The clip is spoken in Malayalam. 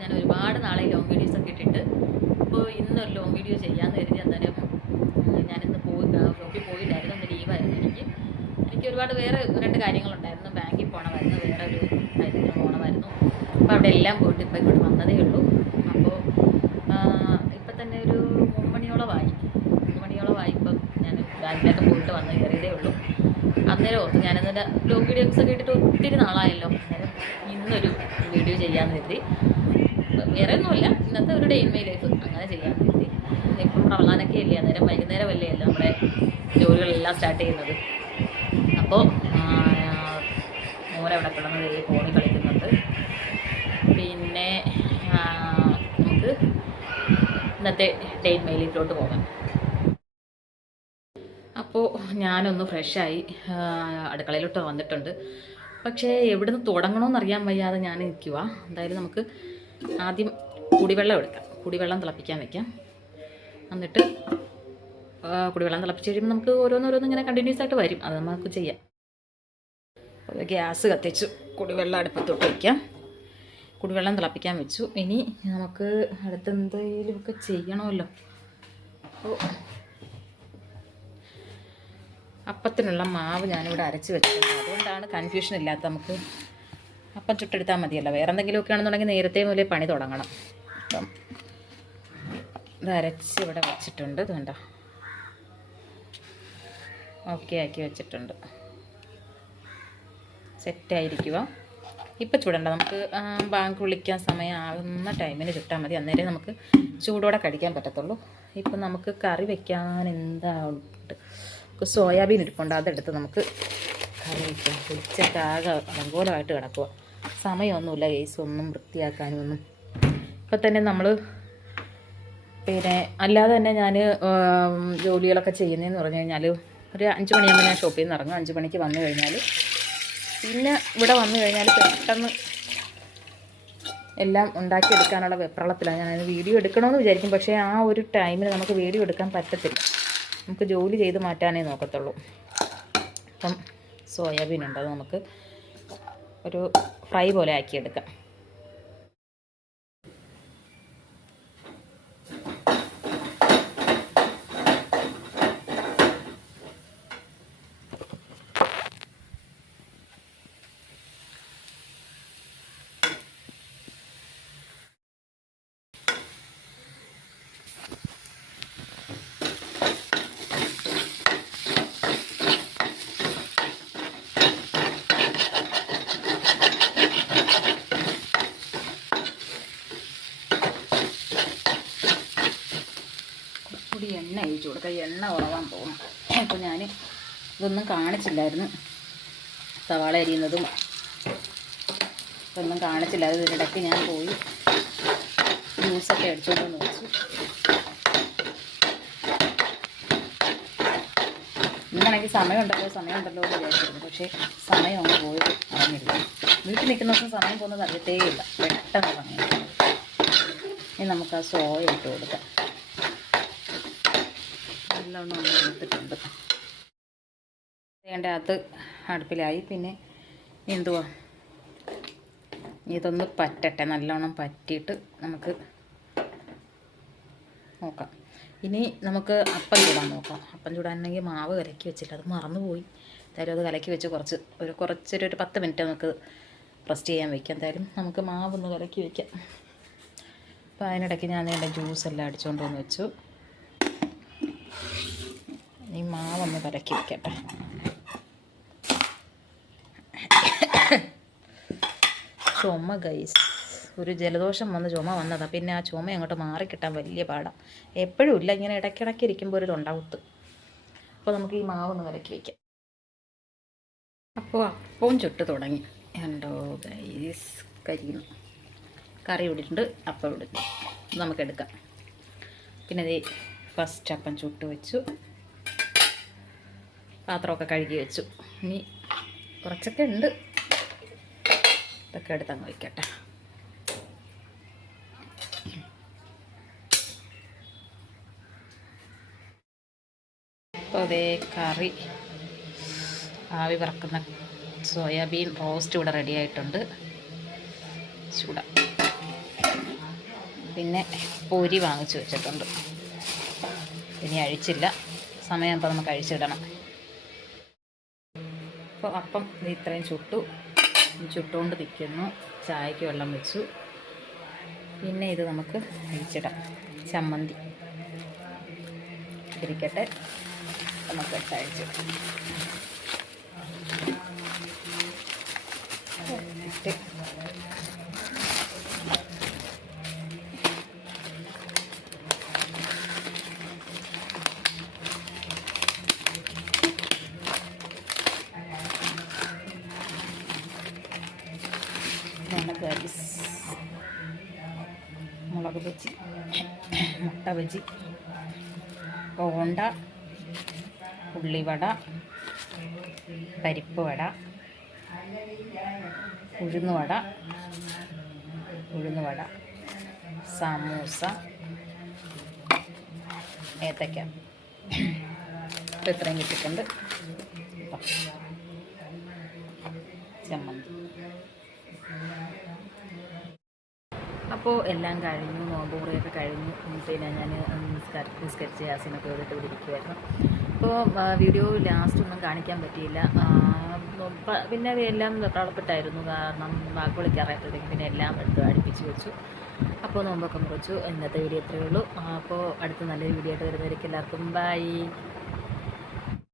ഞാൻ ഒരുപാട് നാളെ ലോങ് വീഡിയോസൊക്കെ ഇട്ടിട്ട് ഇപ്പോൾ ഇന്നൊരു ലോങ് വീഡിയോ ചെയ്യാമെന്ന് കരുതി. അന്നേരം ഞാനിന്ന് ഷോപ്പിൽ പോയില്ലായിരുന്നു, ഒന്ന് ലീവായിരുന്നു. എനിക്ക് ഒരുപാട് വേറെ 2 കാര്യങ്ങളുണ്ടായിരുന്നു. ബാങ്കിൽ പോകണമായിരുന്നു, വേറെ ഒരു കാര്യത്തിന് പോകണമായിരുന്നു. അപ്പോൾ അവിടെ എല്ലാം പോയിട്ട് ഇപ്പം ഇങ്ങോട്ട് വന്നതേ ഉള്ളൂ. അപ്പോൾ ഇപ്പം തന്നെ ഒരു 3 മണിയോളമായി. ഇപ്പം ഞാൻ ബാങ്കിലൊക്കെ പോയിട്ട് വന്ന് കയറിയതേ ഉള്ളൂ. അന്നേരം ഓർത്ത് ഞാനിന്നലെ ലോങ് വീഡിയോസൊക്കെ ഇട്ടിട്ട് ഒത്തിരി നാളായല്ലോ. അന്നേരം ഇന്നൊരു വീഡിയോ ചെയ്യാമെന്ന് കരുതി. വേറെ ഒന്നുമില്ല, ഇന്നത്തെ ഒരു ഡേ ഇൻ മൈ ലൈഫ് അങ്ങനെ ചെയ്യാമെന്ന് കരുതി. ഇപ്പം റമളാനൊക്കെ അല്ലേ, അന്നേരം വൈകുന്നേരമല്ലേ അല്ല നമ്മുടെ ജോലികളെല്ലാം സ്റ്റാർട്ട് ചെയ്യുന്നത്. അപ്പോൾ മോനവിടെ കിടന്നത് ഫോണിൽ കളിക്കുന്നുണ്ട്. പിന്നെ നമുക്ക് ഇന്നത്തെ ഡേ ഇൻ മൈ ലൈഫിലോട്ട് പോകാം. അപ്പോൾ ഞാനൊന്ന് ഫ്രഷായി അടുക്കളയിലോട്ട് വന്നിട്ടുണ്ട്. പക്ഷേ എവിടുന്ന് തുടങ്ങണമെന്നറിയാൻ വയ്യാതെ ഞാൻ നിൽക്കുക. എന്തായാലും നമുക്ക് ആദ്യം കുടിവെള്ളം എടുക്കാം. കുടിവെള്ളം തിളപ്പിക്കാൻ വെക്കാം. എന്നിട്ട് കുടിവെള്ളം തിളപ്പിച്ച് കഴിയുമ്പോൾ നമുക്ക് ഓരോന്നോരോന്ന് ഇങ്ങനെ കണ്ടിന്യൂസ് ആയിട്ട് വരും. അത് നമുക്ക് ചെയ്യാം. അപ്പോൾ ഗ്യാസ് കത്തിച്ചു, കുടിവെള്ളം അടുപ്പത്തോട്ട് വയ്ക്കാം. കുടിവെള്ളം തിളപ്പിക്കാൻ വെച്ചു. ഇനി നമുക്ക് അടുത്തെന്തെങ്കിലുമൊക്കെ ചെയ്യണമല്ലോ. അപ്പോൾ അപ്പത്തിനുള്ള മാവ് ഞാനിവിടെ അരച്ച് വെച്ചിട്ടുണ്ട്. അതുകൊണ്ടാണ് കൺഫ്യൂഷൻ ഇല്ലാത്ത. നമുക്ക് അപ്പം ചുട്ടെടുത്താൽ മതിയല്ലോ. വേറെ എന്തെങ്കിലുമൊക്കെ ആണെന്നുണ്ടെങ്കിൽ നേരത്തെ മുതലേ പണി തുടങ്ങണം. അപ്പം ഇത് അരച്ച് ഇവിടെ വെച്ചിട്ടുണ്ട്. ഇത് കണ്ടോ, ഓക്കെ ആക്കി വെച്ചിട്ടുണ്ട്. സെറ്റായിരിക്കുക. ഇപ്പം ചൂടണ്ട, നമുക്ക് ബാങ്ക് വിളിക്കാൻ സമയമാകുന്ന ടൈമിന് ചുട്ടാൽ മതി. അന്നേരം നമുക്ക് ചൂടോടെ കഴിക്കാൻ പറ്റത്തുള്ളൂ. ഇപ്പം നമുക്ക് കറി വെക്കാൻ എന്താ ഉണ്ട്, സോയാബീൻ ഇരിപ്പുണ്ട്. അതെടുത്ത് നമുക്ക് കറി വയ്ക്കാം. പൊടിച്ചൊക്കെ ആകെ അലങ്കോലമായിട്ട് കിടക്കുക. സമയമൊന്നുമില്ല കേസ് ഒന്നും വൃത്തിയാക്കാനും ഒന്നും. ഇപ്പം തന്നെ നമ്മൾ പിന്നെ അല്ലാതെ തന്നെ ഞാൻ ജോലികളൊക്കെ ചെയ്യുന്നതെന്ന് പറഞ്ഞു കഴിഞ്ഞാൽ ഒരു 5 മണിയാകുമ്പോൾ ഞാൻ ഷോപ്പിൽ നിന്ന് ഇറങ്ങും. 5 മണിക്ക് വന്നു കഴിഞ്ഞാൽ പിന്നെ ഇവിടെ വന്നു കഴിഞ്ഞാൽ പെട്ടെന്ന് എല്ലാം ഉണ്ടാക്കിയെടുക്കാനുള്ള വെപ്രാളത്തിലാണ്. ഞാനത് വീഡിയോ എടുക്കണമെന്ന് വിചാരിക്കും. പക്ഷേ ആ ഒരു ടൈമിൽ നമുക്ക് വീഡിയോ എടുക്കാൻ പറ്റത്തില്ല. നമുക്ക് ജോലി ചെയ്ത് മാറ്റാനേ നോക്കത്തുള്ളൂ. അപ്പം സോയാബീൻ ഉണ്ട്, അത് നമുക്ക് ഒരു ഫ്രൈ പോലെ ആക്കിയെടുക്കാം. എണ്ണ ഒഴിച്ചു കൊടുക്കുക. എണ്ണ കുറവാൻ പോകും. അപ്പോൾ ഞാൻ ഇതൊന്നും കാണിച്ചില്ലായിരുന്നു, സവാള അരിയുന്നതും ഇതൊന്നും കാണിച്ചില്ല. ഇതിനിടയ്ക്ക് ഞാൻ പോയി ജ്യൂസൊക്കെ അടിച്ചുകൊണ്ടെന്ന് വെച്ചു. ഇന്നാണെങ്കിൽ സമയമുണ്ടല്ലോ എന്ന് വിചാരിച്ചിരുന്നു. പക്ഷേ സമയം അങ്ങ് പോയത് അറിഞ്ഞില്ല. വീട്ടിൽ നിൽക്കുന്ന ദിവസം സമയം പോകുന്നത് അറിയത്തേയില്ല, പെട്ടെന്ന് സമയം. ഇനി നമുക്ക് ആ സോയ ഇട്ട് കൊടുക്കാം. നല്ലോണം ഒന്ന് എടുത്തിട്ടുണ്ട്. അതിൻ്റെ അകത്ത് അടുപ്പിലായി. പിന്നെ എന്തുവാ, ഇതൊന്ന് പറ്റട്ടെ, നല്ലോണം പറ്റിയിട്ട് നമുക്ക് നോക്കാം. ഇനി നമുക്ക് അപ്പം ചൂടാൻ നോക്കാം. അപ്പം ചൂടാനെങ്കിൽ മാവ് കലക്കി വെച്ചില്ല, അത് മറന്നുപോയി. എന്തായാലും അത് കലക്കി വെച്ച് കുറച്ചൊരു 10 മിനിറ്റ് നമുക്ക് റെസ്റ്റ് ചെയ്യാൻ വയ്ക്കാം. എന്തായാലും നമുക്ക് മാവൊന്ന് കലക്കി വയ്ക്കാം. അപ്പോൾ അതിനിടയ്ക്ക് ഞാൻ എൻ്റെ ജ്യൂസെല്ലാം അടിച്ചുകൊണ്ട് വന്ന് വെച്ചു. ഈ മാവൊന്ന് കലക്കി വയ്ക്കട്ടെ. ചുമ ഗൈസ്, ഒരു ജലദോഷം വന്ന് ചുമ വന്നതാണ്. പിന്നെ ആ ചുമ അങ്ങോട്ട് മാറിക്കിട്ടാൻ വലിയ പാടാണ്. എപ്പോഴും ഇല്ല, ഇങ്ങനെ ഇടയ്ക്കിടയ്ക്ക് ഇരിക്കുമ്പോൾ ഒരു തൊണ്ടാവുത്ത്. അപ്പോൾ നമുക്ക് ഈ മാവൊന്ന് കലക്കി വയ്ക്കാം. അപ്പോൾ അപ്പവും ചുട്ട് തുടങ്ങി. ഉണ്ടോ ഗൈസ്, കരിയുന്നു. കറി ഇവിടിട്ടുണ്ട്, അപ്പം ഇവിടുണ്ട്. നമുക്കെടുക്കാം. പിന്നെ ഇത് ഫസ്റ്റ് അപ്പം ചുട്ട് വെച്ചു, പാത്രമൊക്കെ കഴുകി വെച്ചു. ഇനി കുറച്ചൊക്കെ ഉണ്ട്, ഇതൊക്കെ എടുത്തങ്ങ് വയ്ക്കട്ടെ. അപ്പോൾ അതേ കറി ആവി പറക്കുന്ന സോയാബീൻ റോസ്റ്റ് ഇവിടെ റെഡി ആയിട്ടുണ്ട്. ചൂടാ പിന്നെ പൊരി വാങ്ങിച്ചു വെച്ചിട്ടുണ്ട്. ഇനി അഴിച്ചില്ല, സമയം അപ്പോൾ നമുക്ക് അഴിച്ചിടണം. അപ്പോൾ അപ്പം ഇത്രയും ചുട്ടുകൊണ്ട് നിൽക്കുന്നു. ചായക്ക് വെള്ളം വെച്ചു. പിന്നെ ഇത് നമുക്ക് അഴിച്ചിടാം. ചമ്മന്തി ഇരിക്കട്ടെ, നമുക്ക് അഴിച്ചിടാം. മുളക് ബജി, മുട്ട ബജി, ബോണ്ട, ഉള്ളിവട, പരിപ്പ് വട, ഉഴുന്നുവട, സമൂസ, ഏത്തയ്ക്ക. ഇത്രയും കിട്ടിയിട്ടുണ്ട്. ചമ്മന്തി. അപ്പോൾ എല്ലാം കഴിഞ്ഞു, നോമ്പ് മുറിയൊക്കെ കഴിഞ്ഞു. പിന്നെ ഞാൻ നിസ്കരിച്ച് യാസിനൊക്കെ ഇവിടെ ഇരിക്കുമായിരുന്നു. അപ്പോൾ വീഡിയോ ലാസ്റ്റ് ഒന്നും കാണിക്കാൻ പറ്റിയില്ല. പിന്നെ എല്ലാം പ്രളപ്പെട്ടായിരുന്നു, കാരണം ബാക്കി വിളിക്കാറായപ്പോഴത്തേക്കും പിന്നെ എല്ലാം എടുത്ത് അടുപ്പിച്ച് വെച്ചു. അപ്പോൾ നോമ്പൊക്കെ മുറിച്ചു. ഇന്നത്തെ വീഡിയോ ഇത്രയേ ഉള്ളൂ. അപ്പോൾ അടുത്ത നല്ലൊരു വീഡിയോ ആയിട്ട് വരുന്നവർക്ക് എല്ലാവർക്കും ബൈ.